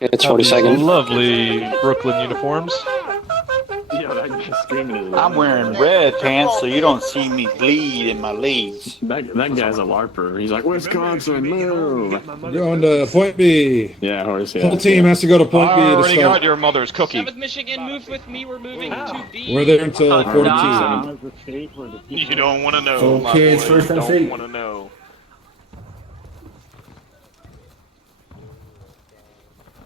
It's 42nd. Lovely Brooklyn uniforms. Yeah, that guy's screaming. I'm wearing red pants so you don't see me bleed in my legs. That guy's a LARPer. He's like, Wisconsin, move. Going to Point B. Yeah, horse. Yeah, Whole team has to go to Point B I to already start. got your mother's cookie. 7th Michigan, move with me. We're moving to B. We're there until 42. You don't want to know. Okay, it's first and don't second. want to know.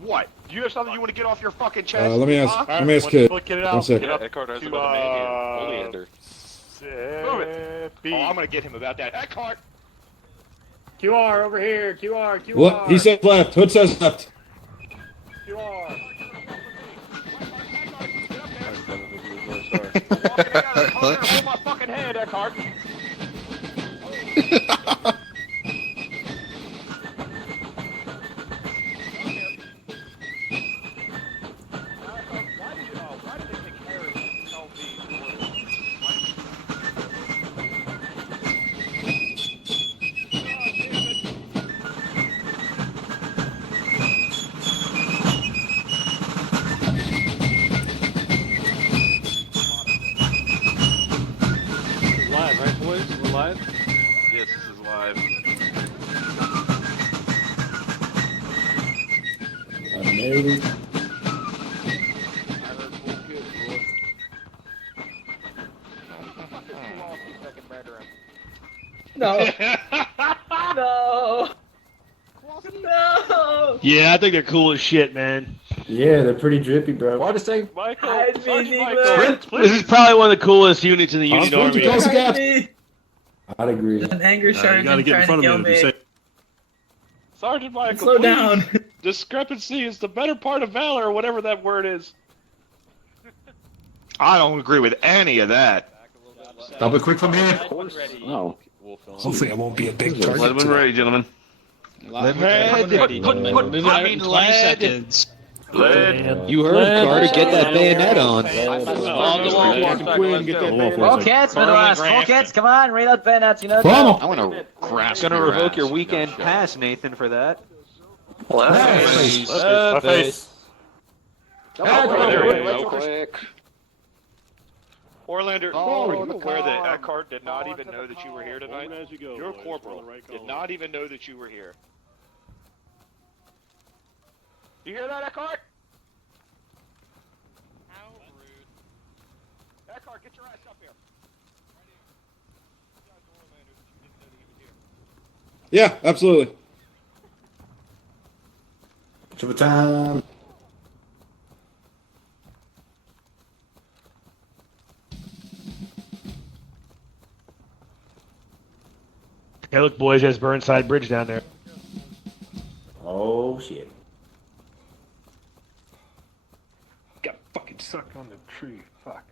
What? Do you have something you want to get off your fucking chest? Let me ask Kid. One second. Eckhart has another mania. Oleander. Move it. Oh, I'm gonna get him about that. Eckhart! QR over here. QR. What? He said left. Hood says left. QR. Hold my fucking hand, Eckhart. Live, right, boys? We're live? Yes, this is live. Maybe. No. No. No. Yeah, I think they're cool as shit, man. Yeah, they're pretty drippy, bro. Why to say? Michael, Hide me, Sergeant Nico. Michael. This is probably one of the coolest units in the Union Sprint to Army. close the gap. I'd agree. An angry You sergeant gotta get in trying front to of kill him. me. Sergeant Michael, Slow please. down. Discrepancy is the better part of valor, or whatever that word is. I don't agree with any of that. Double quick from here. Oh. Hopefully, I won't be a big Let target. them ready, gentlemen. Lead. I mean, 20 seconds. Lead. You heard Carter, get that bayonet on. Full kits, middle ass. Full kits, come on, reload bayonets, you know. Follow. I want to grasp Gonna your revoke ass. your weekend pass, Nathan, for that. Nice. Left face. There we go, quick. Orlander, are you aware that Eckhart did not even know that you were here tonight? Your corporal did not even know that you were here. You hear that, Eckhart? How rude. Eckhart, get your ass up here. Yeah, absolutely. Triple time. Hey, look, boys, there's Burnside Bridge down there. Oh, shit. Got fucking sucked on the tree. Fuck.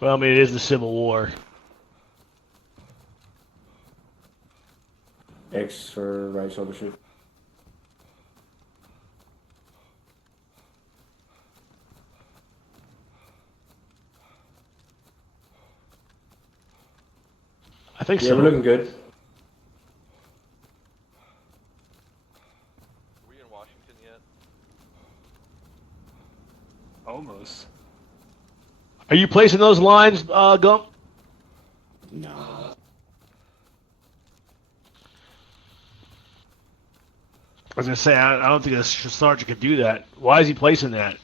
Well, I mean, it is the Civil War. X for right shoulder shoot. I think Yeah, so. we're looking good. Were you in Washington yet? Almost. Are you placing those lines, Gump? No. I was gonna say I don't think a sergeant could do that. Why is he placing that?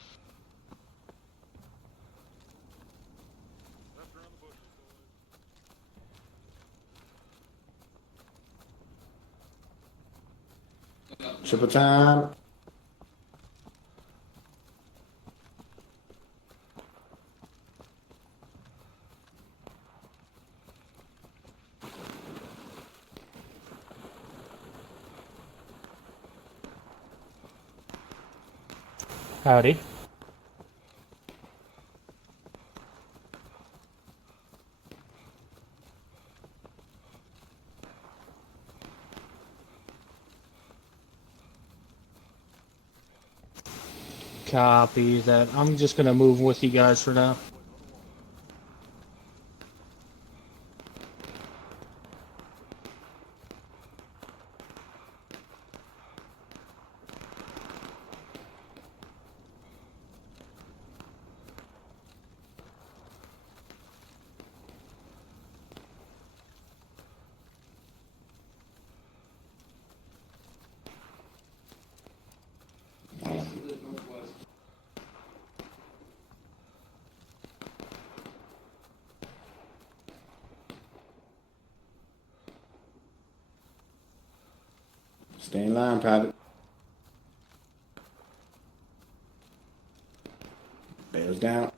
Triple time. Howdy. Copy that. I'm just gonna move with you guys for now. Stay in line, pilot. Bells down.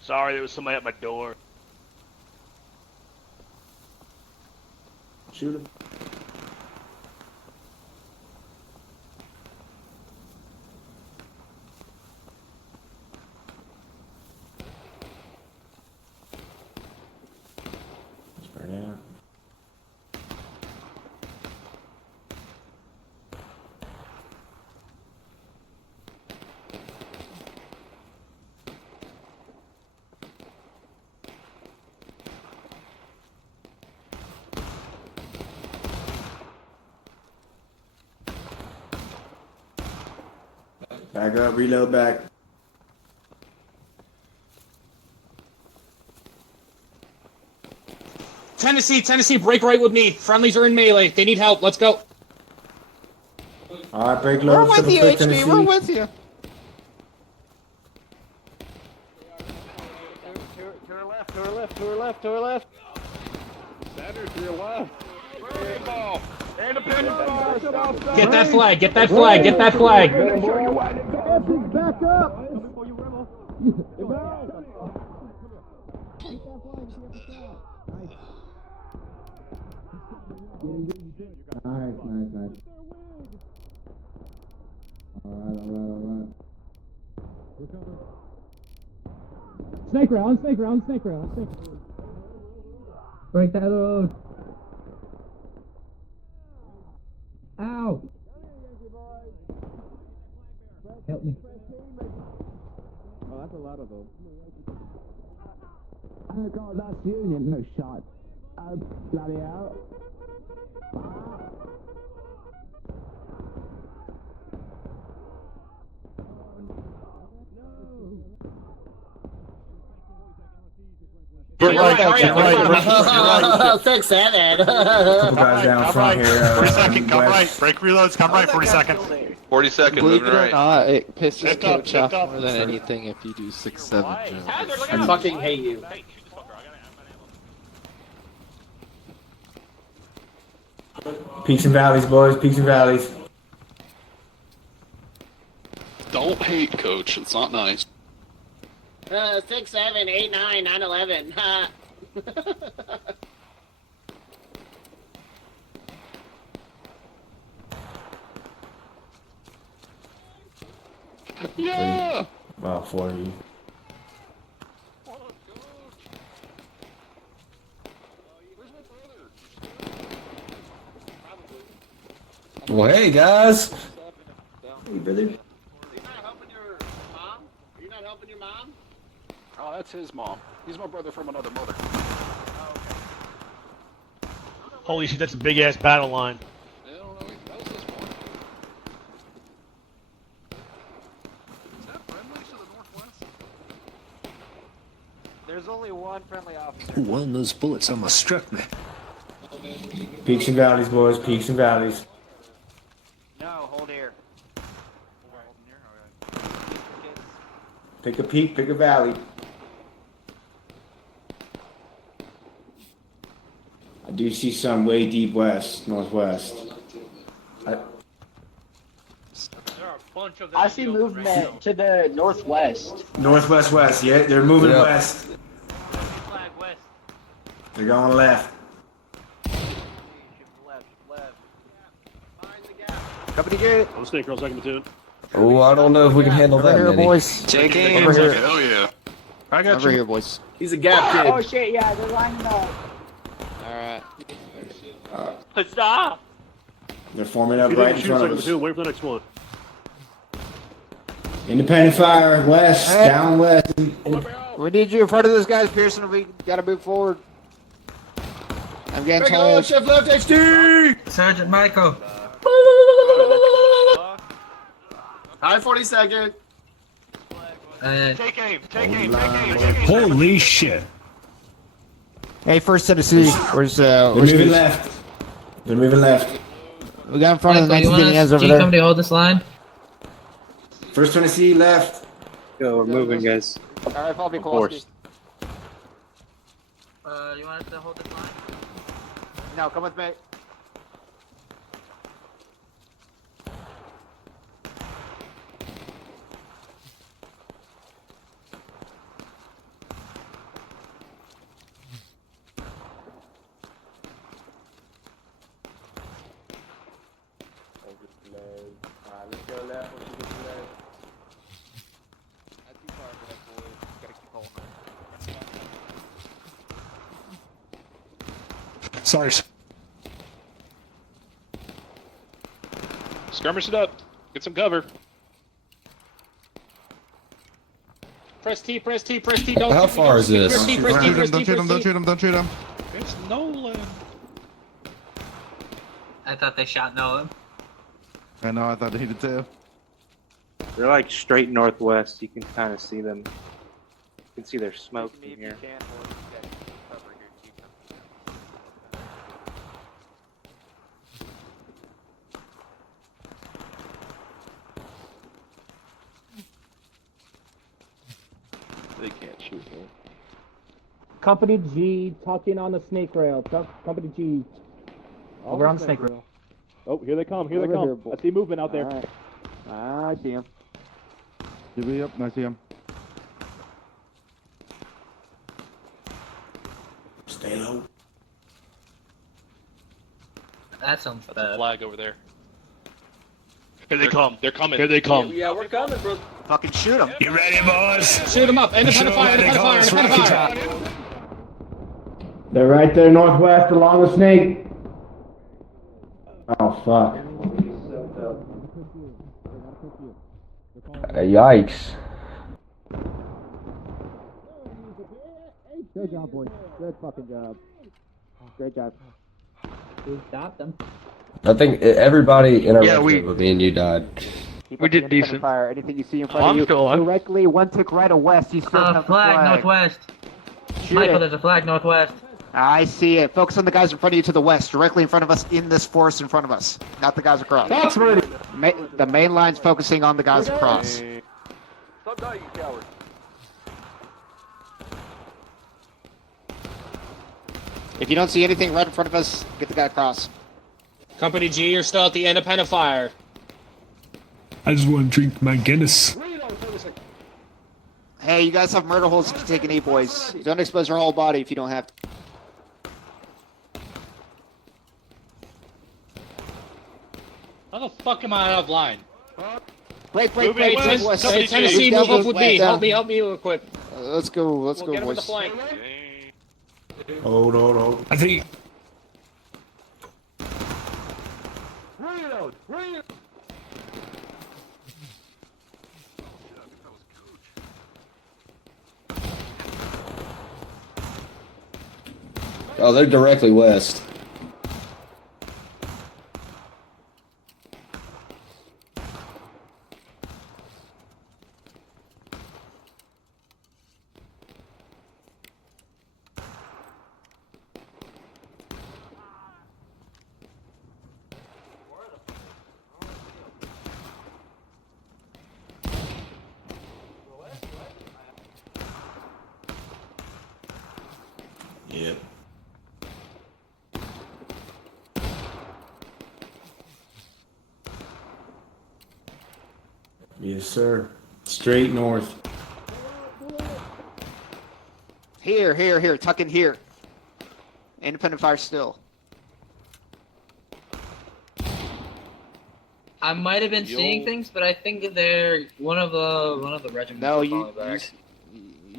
Sorry, there was somebody at my door. Shoot him. Spread out. Back up, reload back. Tennessee, break right with me. Friendlies are in melee. They need help. Let's go. Alright, break low. We're with you, HB. We're with you. To her left, to her left, to her left, to her left. Sanders, to your left. Ball. Independent ball. Get that flag. Get that flag. Get that flag. Back up! Nice. Alright. Snake round. Break that road. Ow! Help me. Oh, that's a lot of those. Oh god, that's Union. No shot. Bloody hell. Get right. 6-7. Couple guys down front here. 40 second, come west. right. Break reloads, come right, 40 seconds. 40 seconds, Believe moving it or right. not, it pisses Lift up, Coach off lift up. more than anything if you do 6-7 jumps. I fucking hate you. Peaks and valleys, boys. Peaks and valleys. Don't hate Coach. It's not nice. 6, 7, 8, 9, 9, 11. Yeah! Well, 40. Well, hey, guys. Hey, brother. Are you not helping your mom? Are you not helping your mom? Oh, that's his mom. He's my brother from another mother. Holy shit, that's a big ass battle line. I don't know. That was his point. Is that friendly to the northwest? There's only one friendly officer. One of those bullets almost struck me. Peaks and valleys, boys. Peaks and valleys. No, hold here. Pick a peak, pick a valley. I do see some way deep west, northwest. I see movement to the northwest. Northwest west, yeah, they're moving Yeah. west. They're going left. Company gate. I'm Snake Girl, second platoon. Oh, I don't know if we can handle that many. Take aim. Over here. Hell yeah. I got Over here, boys. He's a gap kid. Oh shit, yeah, they're lining up. Alright. Stop! They're forming up If right you in shoot front like of a us. platoon, wait for the next one. Independent fire, west, Hey. down west. We need you in front of those guys, Pearson. We gotta move forward. I'm getting told. Chef left HD! Sergeant Michael. High 42nd. Take aim, take aim, take aim, take aim. Holy shit. Hey, First Tennessee. Where's They're moving left. They're moving left. We got in front of the Michael, 19 hands over there. to hold this line? First Tennessee left. Go, we're moving, guys. All right, follow me, Kowalski. You want us to hold this line? No, come with me. Sorry. Skirmish it up. Get some cover. Press T, press T, press T. Don't How shoot me, far is this? Press T, press T, press T, press T. Don't shoot him. It's Nolan. I thought they shot Nolan. I know, I thought he did too. They're like straight northwest. You can kind of see them. You can see their smoke from here. They can't shoot me. Company G, talking on the snake rail. Company G. Over on the snake rail. Oh, here they come. Here they Over come. here, boy. I see movement out there. Alright. I see him. Yep, I see him. Stay low. That's on That's a flag over there. Here they come. They're coming. Here they come. Yeah, we're coming, bro. Fucking shoot him. You ready, boys? Shoot him up. Independent fire, independent fire, independent fire. They're right there northwest along the snake. Oh, fuck. Yikes. Good job, boys. Good fucking job. Great job. We stopped them. I think everybody in our Yeah, regiment with me and you died. Keep We up the did independent decent. Fire. Anything you see in front I'm of you, still alive. directly one tick right or west. You still have the Flag northwest. Shoot Michael, it. there's a flag northwest. I see it. Focus on the guys in front of you to the west, directly in front of us, in this forest in front of us, not the guys across. That's ready. The main line's focusing on the guys across. Stop dying, you coward. If you don't see anything right in front of us, get the guy across. Company G, you're still at the independent fire. I just want to drink my Guinness. Hey, you guys have murder holes to take an eight, boys. Don't expose your whole body if you don't have to. How the fuck am I out of line? Break, Moving break, west, west. company Hey, Tennessee, Down, move up with me. down. Help me real quick. Let's go, We'll get him with the boys. flank. Hold. I think. Reload! Reload! Oh, they're directly west. Yep. Yes, sir. Straight north. Here. Tuck in here. Independent fire still. I might have been seeing things, but I think they're one of the regiments. No, are you falling back.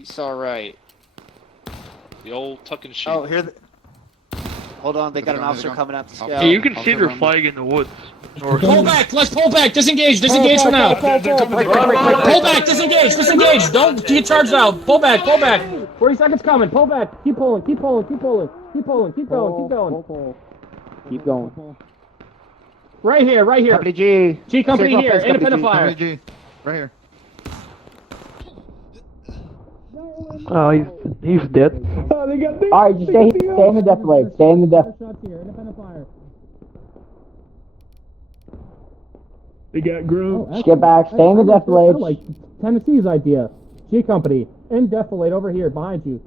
saw right. The old tuck and shoot. Oh, here. Hold on, they got an officer coming up to scout. Hey, you can see their flag in the woods. Pull back. Let's pull back. Disengage. Disengage for now. Pull back. Disengage. Disengage. Don't get charged out. Pull back. Pull back. 40 seconds coming. Pull back. Keep pulling. Keep pulling. Keep pulling. Keep pulling. Keep going. Keep going. Keep going. Right here. Right here. Company G. G company here. Independent fire. G. Right here. Oh, he's dead. Alright, just stay in the death wave. Stay in the death. Shots here. Independent fire. They got grown. Oh, Get back. Stay in the death I wave. like Tennessee's idea. G company. In defilade over here behind you.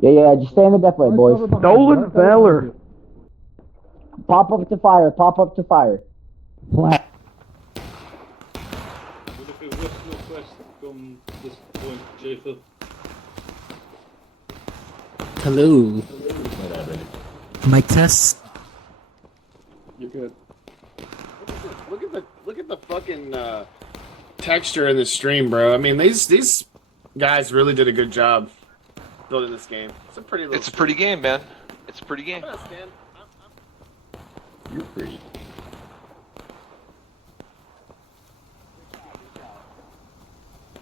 Yeah, just stay in the death wave, boys. Stolen valor. Pop up to fire. Pop up to fire. Flat. Hello. Mic test. You're good. Look at the fucking texture in the stream, bro. I mean, these guys really did a good job building this game. It's a pretty little. It's a pretty game, man. It's a pretty game. You're pretty.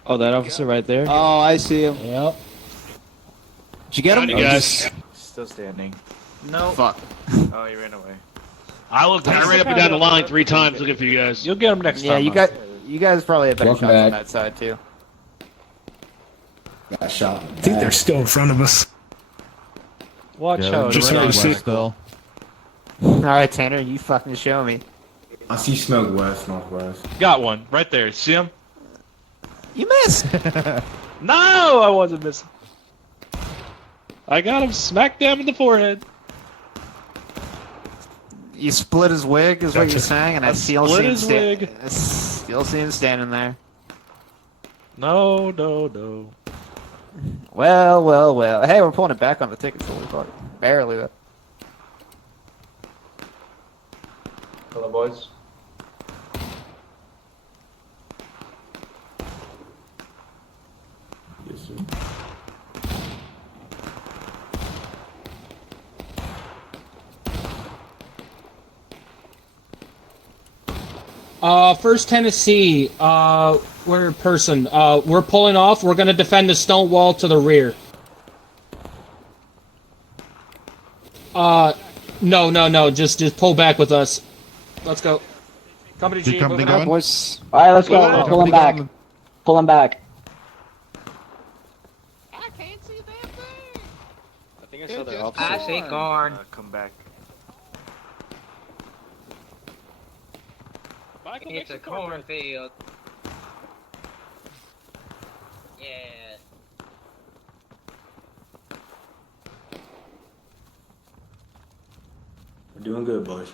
Oh, that officer right there? Oh, I see him. Yep. Did you get him? Howdy, guys. Still standing. No. Fuck. Oh, he ran away. I ran up and down the line 3 times looking for you guys. You'll get him next time. Yeah, you guys probably have better Welcome shots on back. that side, too. Got shot. I think they're still in front of us. Watch out. Just heard a signal. Alright, Tanner, you fucking show me. I see smoke west, northwest. Got one right there. See him? You missed! No, I wasn't missing. I got him smack down in the forehead. You split his wig, is what you're saying, and I still split see him his wig. I still see him standing there. No, no, no. Well, well, well. Hey, we're pulling it back on the tickets, holy fuck. Barely, though. Hello, boys. Yes, sir. First Tennessee, we're in person. We're pulling off. We're gonna defend the stone wall to the rear. No. Just pull back with us. Let's go. Company G, moving out. Boys. Alright, let's go. Pull him back. Pull him back. I can't see that thing. I think I saw their I see corn. come back. It's a cornfield. Yeah. We're doing good, boys.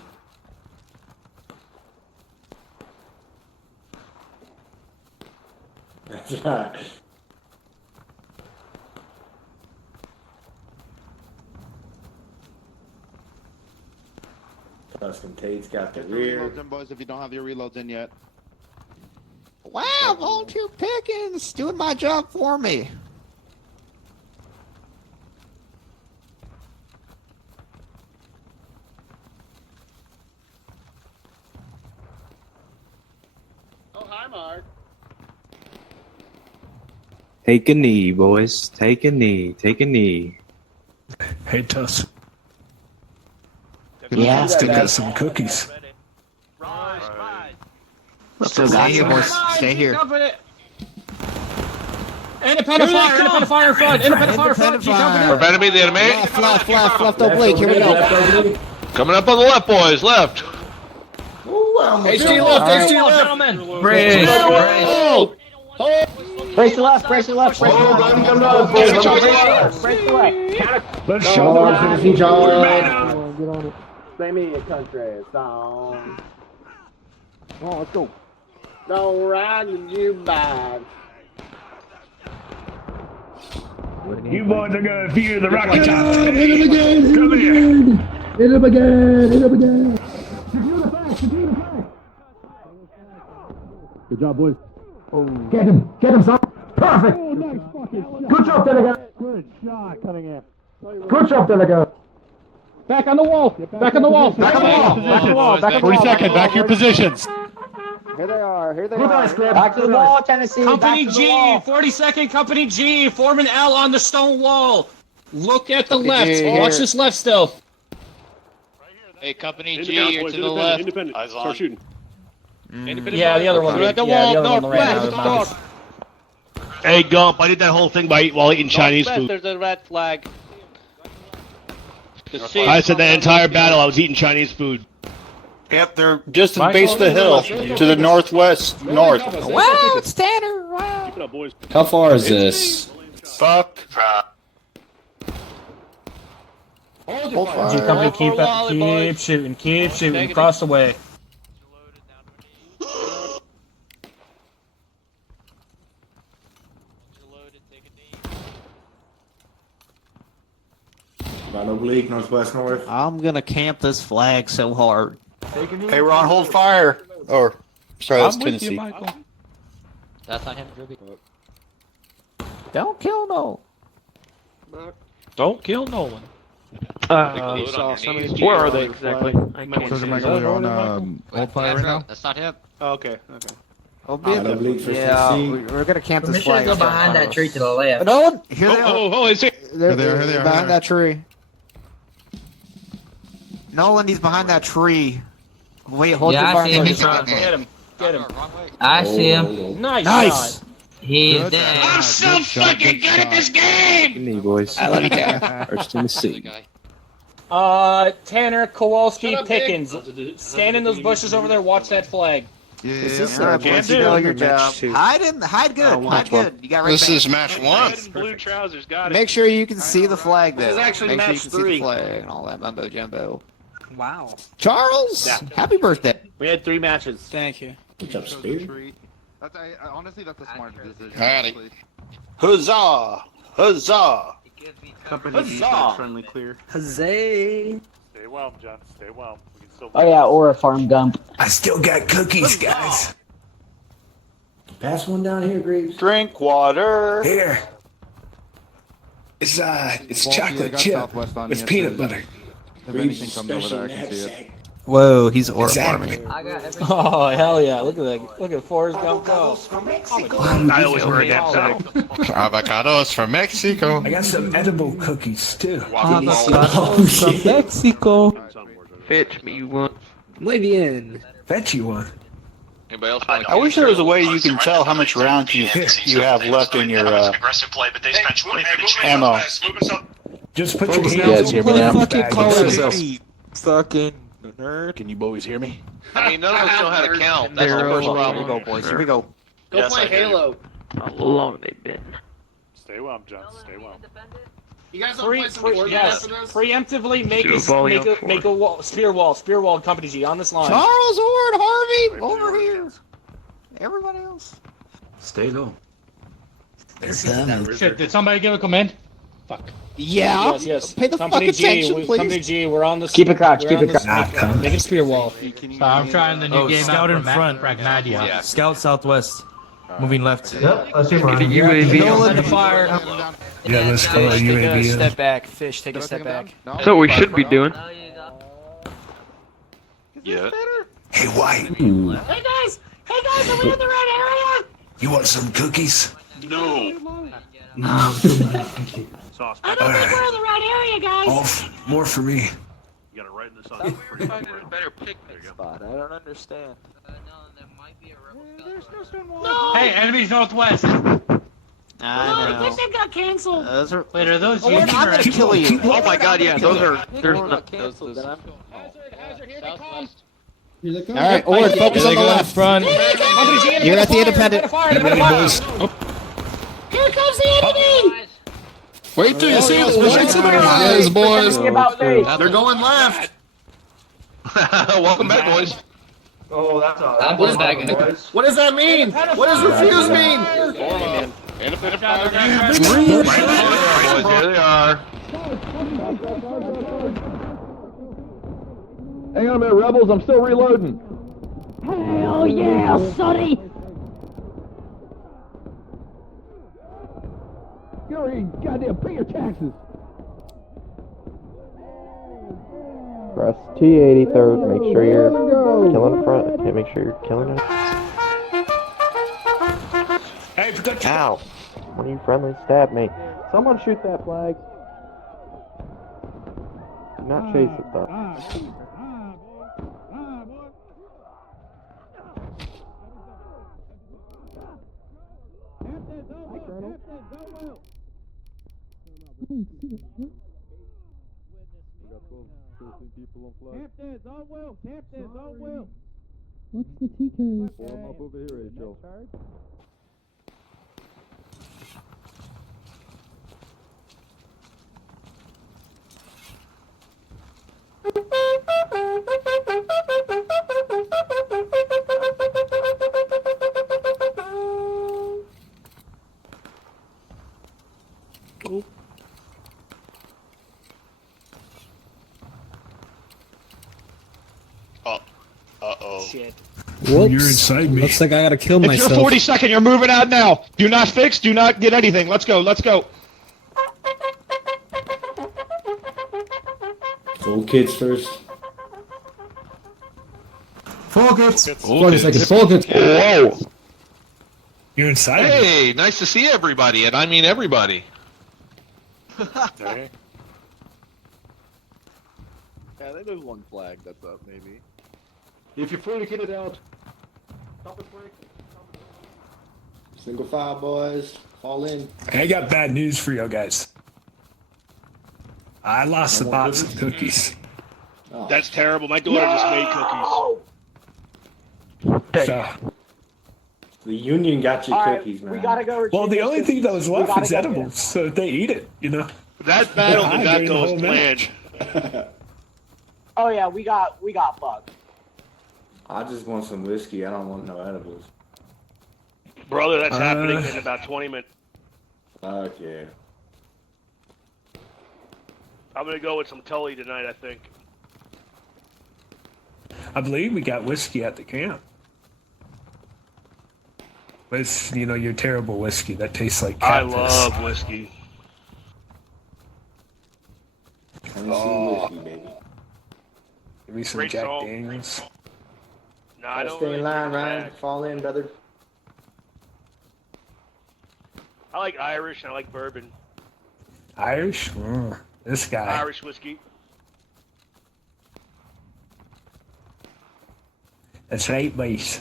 That's right. Tuscan Tate's got the rear. Reloads in, boys, if you don't have your reloads in yet. Wow, Volunteer Pickens doing my job for me. Oh, hi, Mark. Take a knee, boys. Take a knee. Take a knee. Hey, Tuss. Yeah. Still got some cookies. Still got here, boys. Stay here. Independent fire in front. Independent fire in front. G company. Prevent me, the enemy. Left oblique. Here we go. Coming up on the left, boys. Left. HG left. HG left. Gentlemen. Brace. Brace the left. Brace the left. Brace the left. Brace the left. Let's show the Get on it. Play me a country song. Come on, let's go. Don't ride the jukebox. You boys are gonna fear the rocket top. Hit him again. Come here. Hit him again. Hit him again. Good job, boys. Get him, son. Perfect. Oh, nice fucking shot. Good job, Delegate. Good shot, Cunningham. Push up, delegate. Back on the wall. Back on the wall. Back on the wall. Back on the wall. Back on the wall. 40 seconds. Back to your positions. Here they are. Here they Good are. eyes, Clip. Back to the wall, Tennessee. Company Back to the G, wall. 42nd Company G, form an L on the stone wall. Look at the Company left. G here. Watch this left still. Hey, Company G, Independent, you're boys, to the left. independent. Eyes Start on. shooting. Yeah, the other one. We're at the Yeah, wall, the other one ran out of northwest, bounds. Hey, Gump, I did that whole thing while eating Chinese food. There's a red flag. I said that entire battle I was eating Chinese food. Yep, they're just at the base of the hill, to the northwest, north. Wow, it's Tanner. Wow. Keep it up, boys. How far is this? Fuck. G Company, keep shooting. Keep shooting. Across the way. Got no bleak, northwest, north. I'm gonna camp this flag so hard. Hey, Ron, hold fire. Or, sorry, that's I'm with you, Tennessee. Michael. That's not him, Ruby. Don't kill no. Don't kill no one. Where are they exactly? Hold fire right now? That's not him. Okay. Oh, be Got no bleak for yeah, Tennessee. we're gonna camp this Permission to flag. go behind that tree to the left. No one. Here they are. Oh, is it? Here they are. Behind that tree. Nolan, he's behind that tree. Wait, hold Yeah, your I see him. fire. He's trying. Get him. Get him. I see him. Nice. Nice. shot. He's dead. I'm so fucking good at this game! Me, boys. I love you, Dad. First Tennessee. Tanner, Kowalski, Pickens. Stand in those bushes over there. Watch that flag. This is boys, you know your job. Hide good. Hide good. You got right This back. is match one. Red and blue trousers, got it. Make sure you can see the flag though. This is actually Make sure you match can see three. the flag and all that mumbo jumbo. Wow. Charles, happy birthday. We had 3 matches. Thank you. What's up, Spear? Honestly, that's a smart decision. Howdy. Huzzah! Huzzah! Huzzah! Friendly clear. Huzzah! Stay warm, John. Stay warm. We can still. Oh yeah, or a farm gump. I still got cookies, guys. Pass one down here, Graves. Drink water. Here. It's chocolate chip with peanut butter. Graves special knapsack. Whoa, he's aura Exactly. farming. I got everything. Oh hell yeah! Look at that! Look at Forrest Gump go. I always wear a knapsack. Avocados from Mexico. I got some edible cookies too. From Oh, Mexico. Fetch me one. Muy bien. Bet you one. Anybody else? I wish there was a way you can tell how much rounds you have left in your ammo. Just put your hands What the fuck you call yourself. it? Fucking nerd. Can you boys hear me? I mean, none of us know how to count. That's the first Here we problem. go, boys. Here we go. Go Yes, play I do. Halo. How long they been? Stay warm, John. Stay warm. You guys want to play some Warzone Yes, after this? preemptively make Do a volume make a four. make a wall, spear wall, Company G on this line. Charles, Ord, Harvey, over here. Everybody else. Stay low. Shit, did somebody give a command? Fuck. Yeah. Yes. Pay the Company fuck G, attention, please. Company G, we're on this. Keep it crouched, we're keep on it this- crouched. Make a spear wall. I'm trying the new game Scout out in front, Pragmatia. Yeah. Scout southwest. Moving left. Yep, I see mine. Nolan to fire. Yeah, let's follow UAV. Step back, fish. Take a step back. That's what we should be doing. Yeah. Hey, White. Hey guys, are we in the right area? You want some cookies? No. Sauce. I don't think we're in the right area, guys. Off. More for me. You got it right in the sun. Better pick this. Spot. I don't understand. Hey, enemies northwest. I know. thing got canceled. Those are. Wait, are those I'm you? gonna kill you. Oh my god, yeah, those are. There's no- not canceled. Then I'm. All right, Ord, focus on the left. Front. You're at the independent. Here comes the enemy. Wait till you see us. Yes, boys. They're going left. Welcome back, boys. I'm going back in. What does that mean? What does refuse mean? Boys, here they are. Hang on a minute, rebels. I'm still reloading. Hell yeah, Sonny. You already goddamn pay your taxes. Press T80 third. Make sure you're killing front. Okay, make sure you're killing it. Hey, protect your... Ow! One of you friendlies stabbed me. Someone shoot that flag. Do not chase it though. What's the TK? Over here, Rachel. Uh-oh. Shit. Whoops. You're inside me. Looks like I gotta kill It's myself. your 42nd. You're moving out now. Do not fix. Do not get anything. Let's go. Let's go. Full kids first. Focus. 20 seconds. Focus. Whoa. You're inside me. Hey, nice to see everybody, and I mean everybody. Yeah, there's one flag that's up, maybe. If you're fully kitted out, stop it quick. Single file, boys. Fall in. I got bad news for you guys. I lost the box of cookies. Oh. That's terrible. My daughter just made cookies. So, The Union got you cookies, man. We gotta go. well, the only thing that was left gotta is go edibles, so they eat it, you know. That battle did not during the go as whole planned. Oh yeah, we got bugged. I just want some whiskey. I don't want no edibles. Brother, that's happening in about 20 minutes. Fuck yeah. I'm going to go with some Tully tonight, I think. I believe we got whiskey at the camp. With, you know, your terrible whiskey that tastes like I cat piss. love whiskey. Tennessee whiskey, baby. Give me some Great Jack salt. Daniels. No, I don't Stay really in line, drink Ryan. Jack. Fall in, brother. I like Irish and I like bourbon. Irish? Mm, this guy. Irish whiskey. That's right, boys.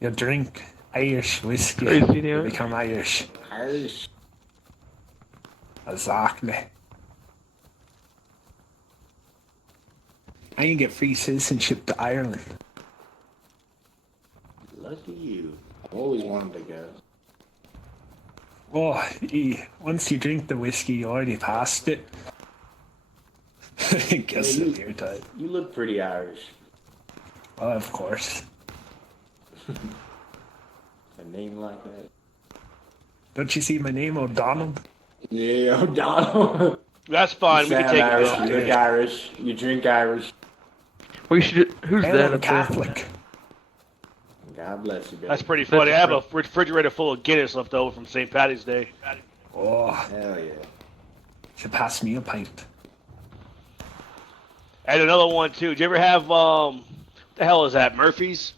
You drink Irish whiskey, you become Irish. Irish. Exactly. I can get free citizenship to Ireland. Lucky you. I've always wanted to go. Oh, once you drink the whiskey, you already passed it. I guess Yeah, it's your type. You look pretty Irish. Well, of course. A name like that. Don't you see my name, O'Donnell? Yeah, O'Donnell. That's fine. We can Sound take Irish. it. You look Irish. You drink Irish. We should. Who's And that? I'm a up there? Catholic. God bless you, baby. That's pretty funny. I have a refrigerator full of Guinness left over from St. Patty's Day. Oh, Hell yeah. should pass me a pint. And another one, too. Did you ever have, the hell is that, Murphy's?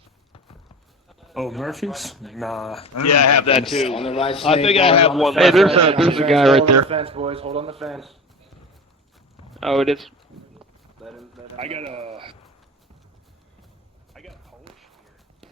Oh, Murphy's? Nah. Yeah, I have that, too. On the right, I Snake, think I boys, have on the one fence. left. there's a guy right Hold on there. the fence, boys. Hold on the fence. Oh, it is. Let him I got Polish beer.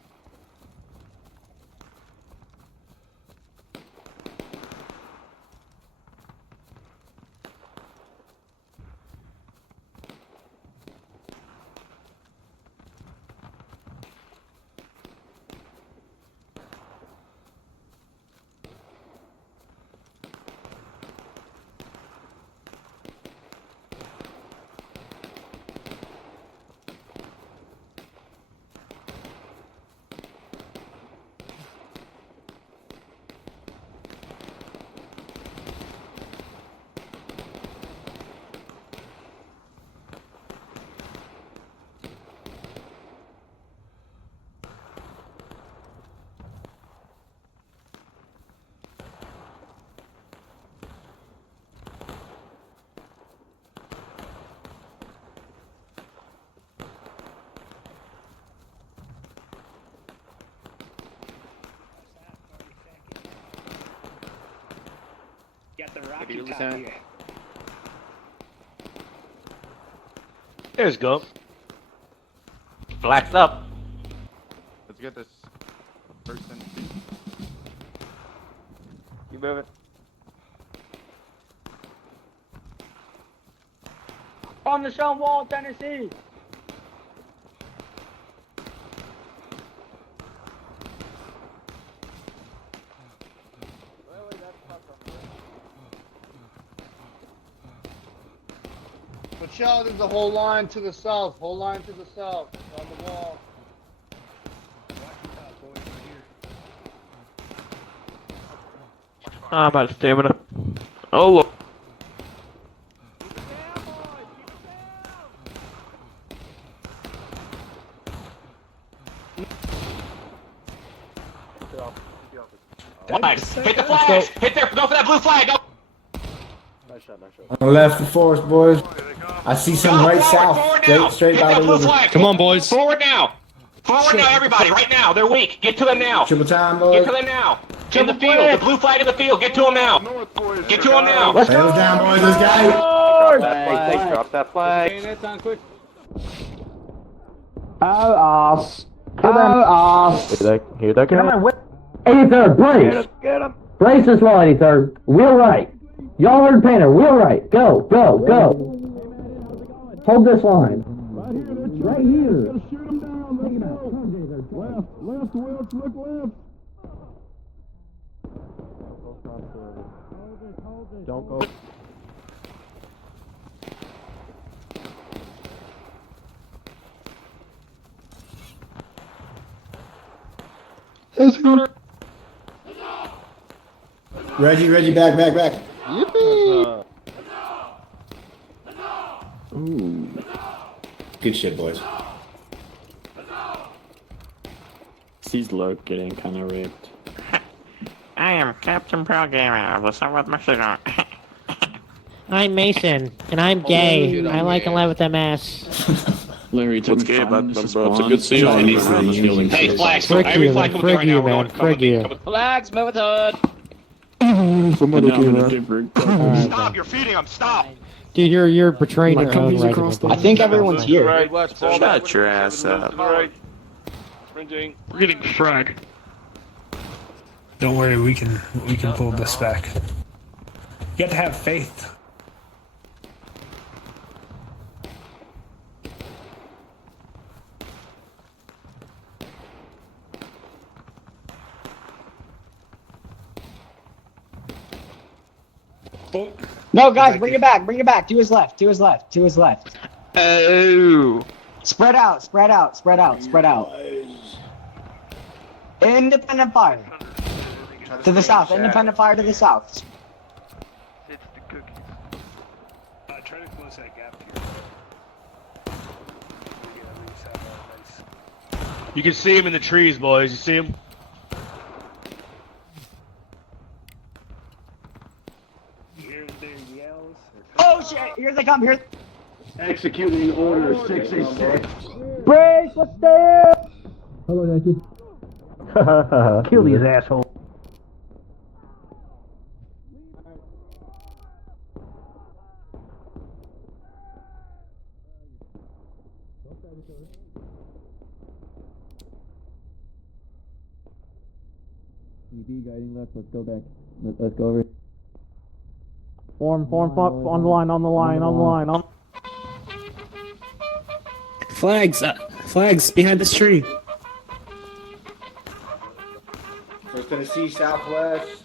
the Rocky Top here. There's Gump. Flax up. Let's get this person. You move it. On the stone wall, Tennessee. Michelle, there's a whole line to the south. Whole line to the south. On the wall. I'm out of stamina. Oh, look. Flags. Hit the flags. Hit there. Go for that blue flag. Go. Nice shot, nice shot. On the left of Forest, boys. I see some right south. Straight by the river. Come on, boys. Forward now. Forward now, everybody. Right now. They're weak. Get to them now. Triple time, boys. Get to them now. In the field. The blue flag in the field. Get to them now. Get to them now. Let's go down, boys. Let's go. Drop that flag. Drop that flag. That's on quick. Oh, ass. Oh, ass. Hear that guy? 83rd, brace. Get him. Brace this line, 83rd. Wheel right. Y'all heard Painter. Wheel right. Go, go, go. Hold this line. Right here. Shoot him down. Let's go. Left, Welch. Look left. Don't go. Reggie, back. Yippee. Ooh. Good shit, boys. Sees Luke getting kind of raped. I am Captain Programmer of the Southwest Michigan. I'm Mason, and I'm gay. I like 11MS. Larry, What's gay about them, bro? It's a good scene. Hey, flags. Frick Every you, flag man. coming Frick right now. you, We're going man. to come with Frick me. you. Come with- Flags, move it hood. Stop. You're feeding them. Stop. Dude, you're betraying your own regiment. I think everyone's here. Right, left, fall back. Shut your ass up. Right. Fringing. We're getting frag. Don't worry, we can pull this back. You got to have faith. No, guys, bring it back. To his left. Oh. Spread out. Independent fire. To the south. Independent fire to the south. It's the cookies. Try to close that gap here. You can see him in the trees, boys. You see him? You hear their yells? Oh shit! Here they come. Here. Executing order 686. Brace, let's stay. Hello, Nancy. Kill these assholes. EB guiding left. Let's go back. Let's go over. Form, on the line. Flags behind this tree. First Tennessee Southwest.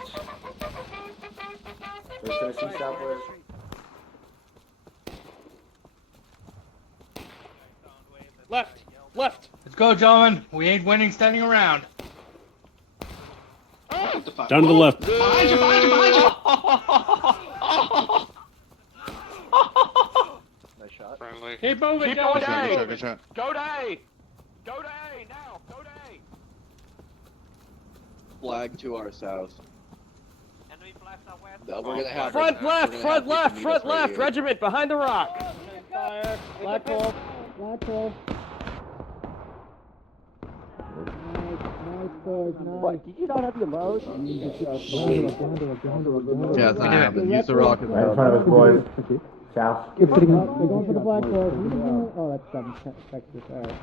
Left. Let's go, gentlemen. We ain't winning standing around. Down to the left. Behind you. Nice shot. Friendly. Keep moving, Keep going, guys. Good shot. Go day. Now. Go day. Flag to our south. We're gonna have Front left. Regiment behind the rock. Fire. Black hole. What? Did you not have your load? Yes, I have it. Use the rocket. Right in front of us, boys. South. They're going for the black card. Oh, that's Texas. Alright.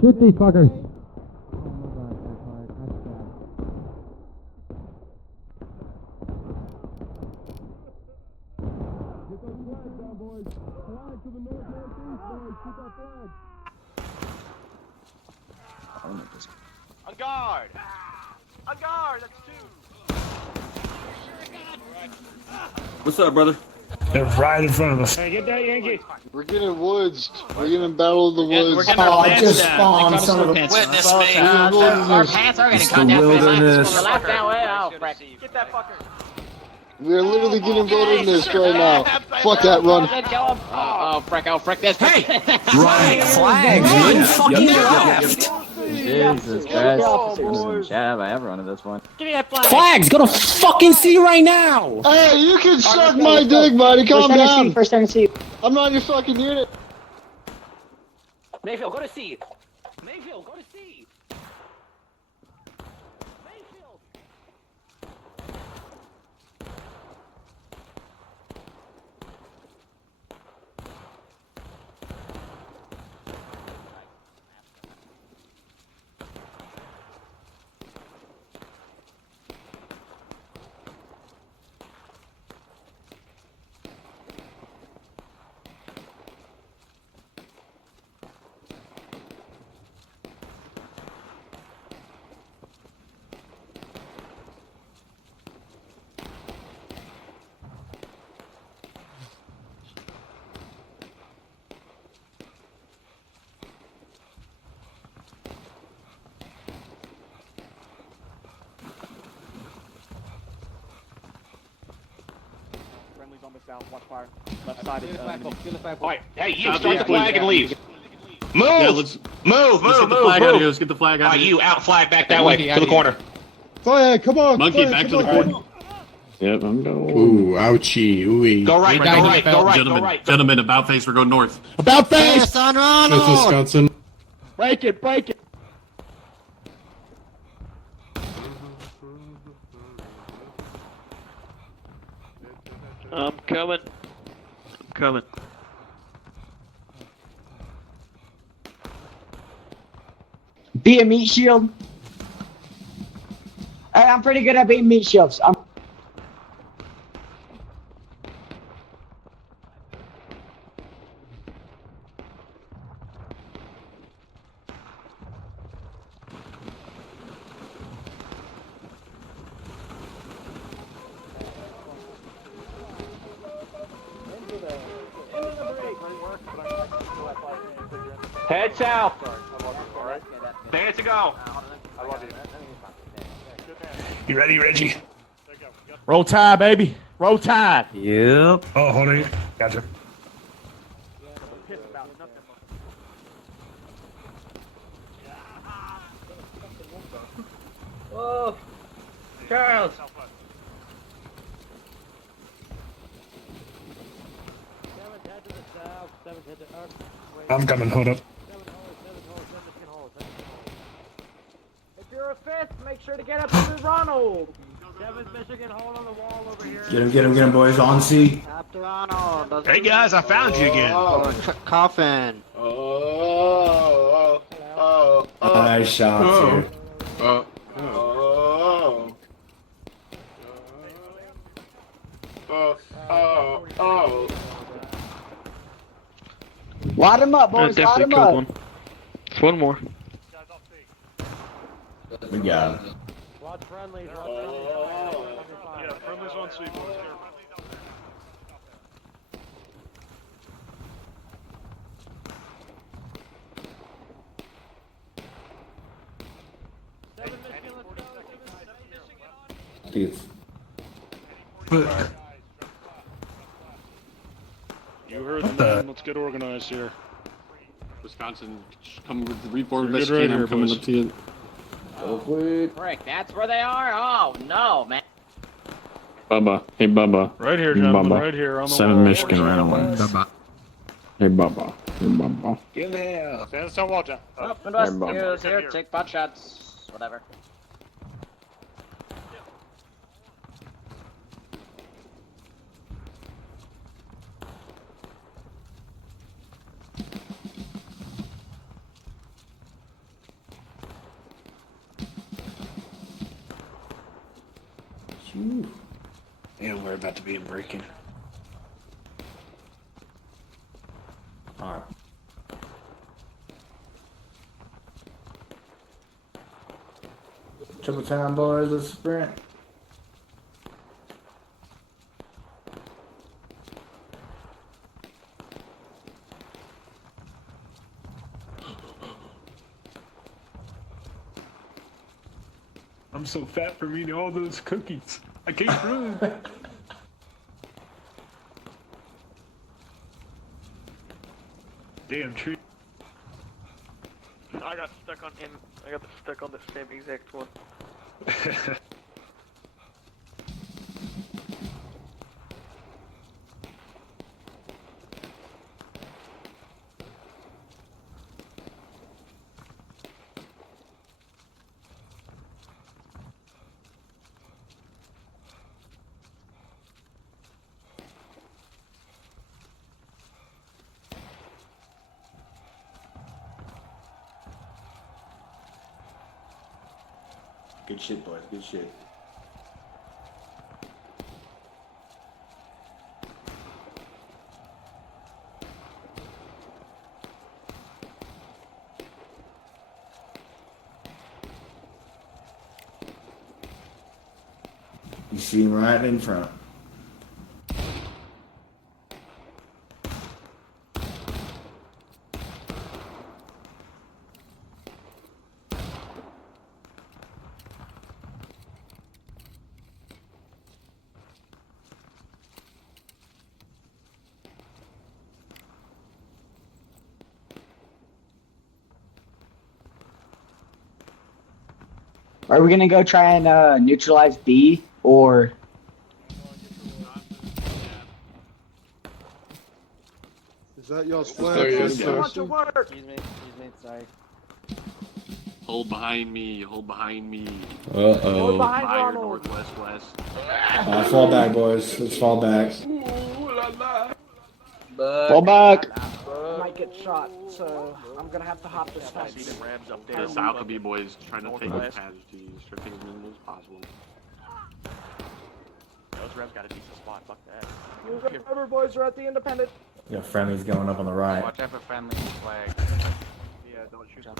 Shoot these fuckers. On guard! On guard! That's two! What's up, brother? They're right in front of us. Hey, get that Yankee. We're getting woods. We're getting battle of the woods. We're getting our pants just spawned, son of a Witness me. Our pants are getting cut down. wilderness. Left that way. Oh, frick. Get that fucker. We're literally getting wilderness right now. Fuck that, run. Oh, frick. Oh, frick. This. Hey! Right, flag, Run fucking left! Jesus Christ. Jab I ever run at this point. Give me that flag. Flags, go to fucking sea right now! Hey, you can suck my dick, buddy. Calm down. First Tennessee. I'm not your fucking unit. Mayfield, go to C. Mayfield, go to C. Mayfield. Watch fire. Left side is Alright, hey, you start the flag and leave. Move! Yeah, let's Move! get the flag out of here. Let's get the flag out of Alright, here. you out flag back that way, to the corner. Flag, come on. Monkey, flag, back to come the on. corner. Yep, I'm going. Ooh, ouchie, ooey. Go right, go right, go right, go Gentlemen, right. gentlemen, about face, we're going north. About face! That's Wisconsin. Break it, break it. I'm coming. I'm coming. Be a meat shield. I'm pretty good at beating meat shields. Head south. There to go. You ready, Reggie? Roll tide, baby. Roll tide. Yep. Oh, hold on. Gotcha. Whoa. Charles. I'm coming, hold up. If you're a fifth, make sure to get up to Ronald. 7th Michigan, hold on the wall over here. Get him, boys. On C. After Ronald. Hey guys, I found you again. Coffin. Nice shots here. Light him up, boys. Light him up. One more. We got him. Watch friendlies. Yeah, friendly's on C, boys. Peace. You heard the man. Let's get organized here. Wisconsin, come with the reformed best team. I'm coming up to you. Frick, that's where they are? Oh, no, man. Bubba. Hey, Bubba. Right here, gentlemen. Bubba. Right here on the 7 wall. Michigan ran away. Bubba. Hey, Baba. Hey, Baba. Give hell. Stand the stone wall, John. Oh, Midwest, Hey, heroes here, take pot shots. Whatever. Yeah, we're about to be in breaking. Alright. Triple time, boys. Let's sprint. I'm so fat from eating all those cookies. I can't run. Damn tree. I got stuck on him. I got stuck on the same exact one. Good shit, boys. Good shit. You see him right in front. Are we gonna go try and neutralize B or? Is that y'all's Yes, flag? sir. Excuse me, sorry. Hold behind me. Hold behind me. Uh-oh. behind Fire Ronald. northwest west. Fall back, boys. Let's fall back. Fall back. Might get shot, so I'm gonna have to hop this I see fence. them Rams up there. The Alchemy boys trying to take as casualties. Try to take as minimal as possible. Those Rams got a decent spot. Fuck that. River boys are at the Independent. Yeah, friendly's going up on the right. Watch out for friendly flag. Yeah, don't shoot them.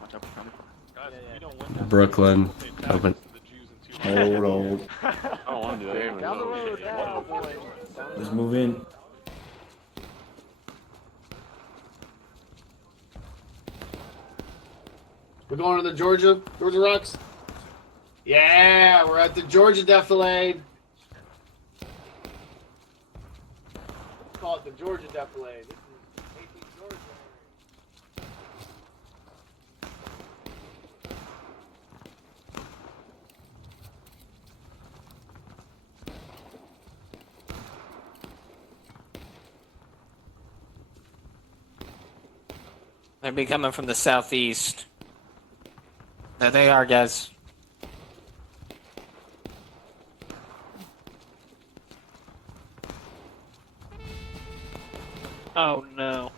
Watch out for friendly flag. Guys, if you don't win that, Brooklyn. Open. Hold. I don't want to do that. Down the road, now, boys. Let's move in. We're going to the Georgia Rocks. Yeah, we're at the Georgia Defilade. Call it the Georgia Defilade. This is 18 Georgia. They'll be coming from the southeast. There they are, guys. Oh no.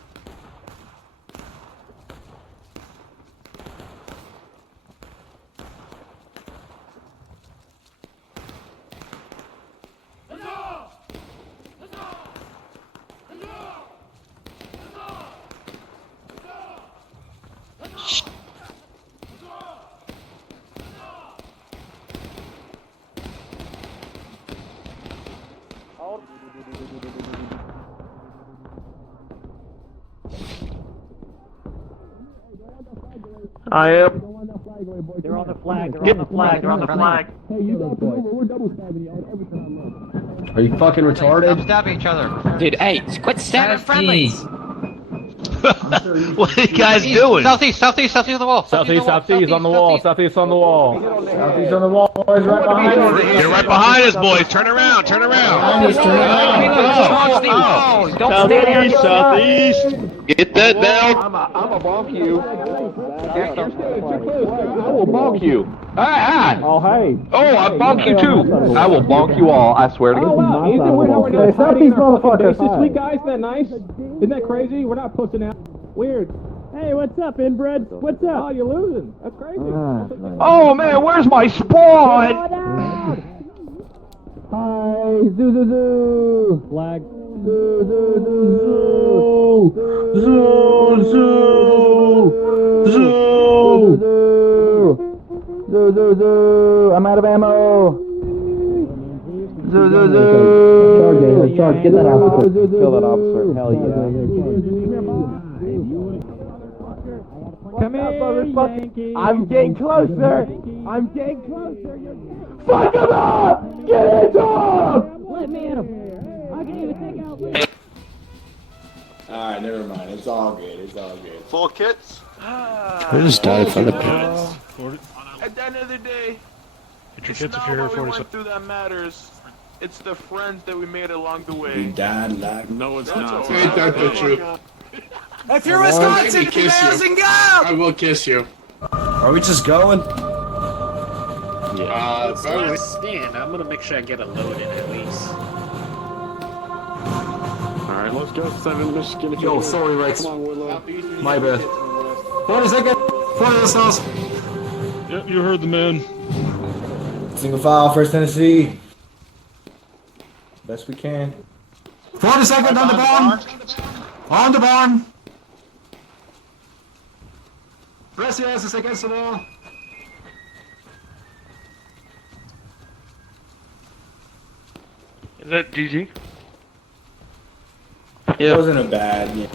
I am. They're on the flag. They're on the flag. They're on the flag. Hey, you guys come over. We're double stabbing you every time. Are you fucking Stop retarded? stabbing each other. Dude, hey, quit stabbing friendlies. What are you guys doing? Southeast of the wall. Southeast on the wall. Southeast on the wall. Southeast on the wall, boys, right behind us. You're right behind us, boys. Turn around. Turn around. Behind us, turn around. Don't Southeast, southeast. Get that down. I'm a bonk you. You're too close. I will bonk you. Hi. Oh, hey. Oh, I bonk you too. I will bonk you all. I swear to Oh, God. wow. Easy, we're not Stop these motherfuckers. This week, guys. Isn't that nice? Isn't that crazy? We're not pushing out. Weird. Hey, what's up, inbred? What's up? Oh, you're losing. That's crazy. Oh man, where's my spawn? Hi, zoo, zoo, zoo. Flag. Zoo, zoo, zoo, zoo. Zoo, zoo. Zoo, zoo. Zoo, zoo, zoo. I'm out of ammo. Zoo, zoo, zoo. Charge, get that officer. Kill that officer. Hell yeah. Come here, motherfucker. I'm getting closer. I'm getting closer. Fuck him up! Get his dog! Let me at him. I can even take out. Alright, never mind. It's all good. It's all good. Full kits? I just died from the parents. At the end of the day, Get your it's kits if not you're here what we 47. went through that matters. It's the friends that we made along the way. Died like. No, it's That's not. all Ain't that the truth? If you're Wisconsin, Let me kiss you. and go! I will kiss you. Are we just going? Probably. Stand. I'm gonna make sure I get a load in at least. Alright, let's go 7 Michigan. Yo, sorry, Rex. Come on, Woodlow. My bad. 40 seconds. 40 seconds. Yep, you heard the man. Single file, First Tennessee. Best we can. 40 seconds on the barn. On the barn. Press your asses against the wall. Is that GG? It wasn't a bad. Yeah.